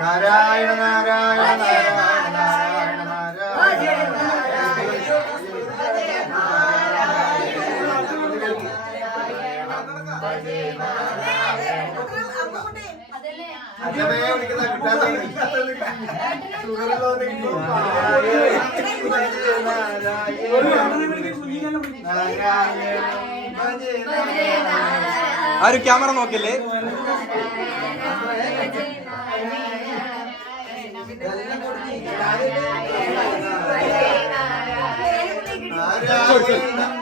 നാരായണ നാരായണ. ആ ഒരു ക്യാമറ നോക്കില്ലേ? ആരാ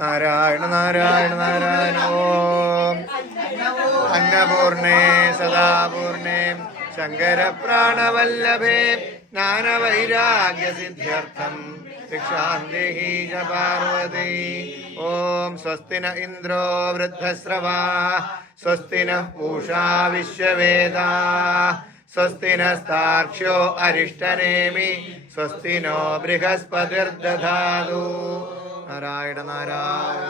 നാരായണ നാരായണ നാരായണ ഓം അന്നപൂർണേ സദാപൂർണേ ശങ്കരപ്രാണവല്ലഭേ ज्ञानवैराग्यसिद्ध्यर्थं शिक्षान्देहि च पार्वती ॐ स्वस्ति न इन्द्रो वृद्धस्रवा स्वस्ति नः पूषा विश्ववेदा स्वस्ति नस्तार्क्ष्यो अरिष्टनेमि स्वस्ति नो बृहस्पतिर्दधातु നാരായണ നാരായണ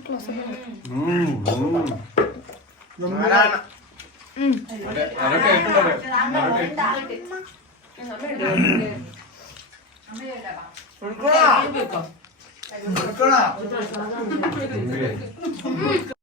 ക്ലോസ് നാരായണ ഉം 哥的